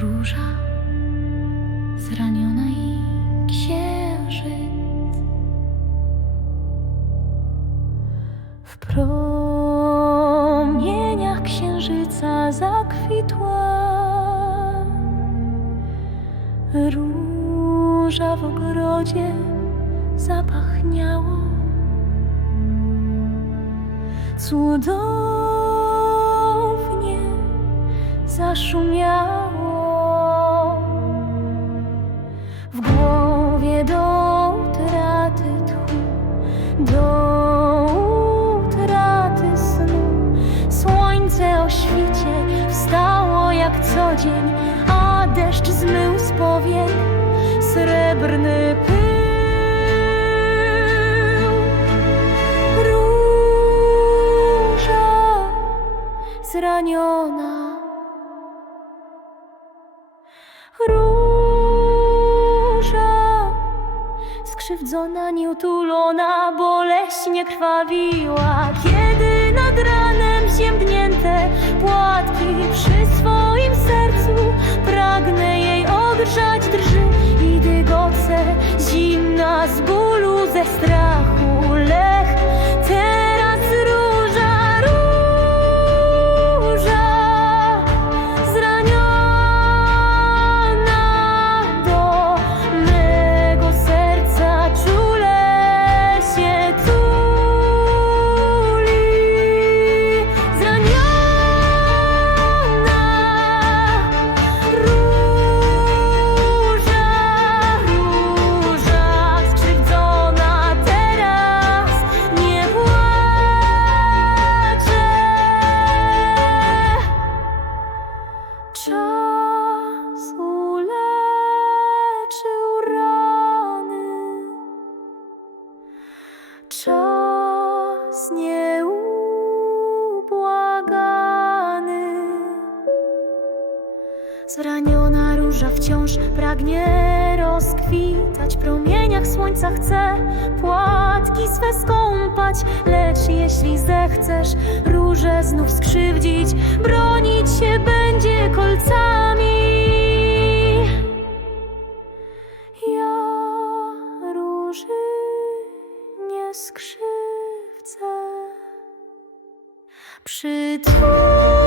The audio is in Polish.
róża zraniona i księżyc. W promieniach księżyca zakwitła róża w ogrodzie zapachniało cudownie jak co dzień, a deszcz zmył z powiek srebrny pył. Róża zraniona. Róża skrzywdzona, nieutulona, boleśnie krwawiła, kiedy nad ranem ziębnięte płatki держать. Czas uleczył rany, czas nieubłagany. Zraniona róża wciąż pragnie rozkwitać, w promieniach słońca chce płatki swe skąpać. Lecz jeśli zechcesz różę znów skrzywdzić, bronić się będzie kolcami. Ja róży nie skrzywdzę. Przytul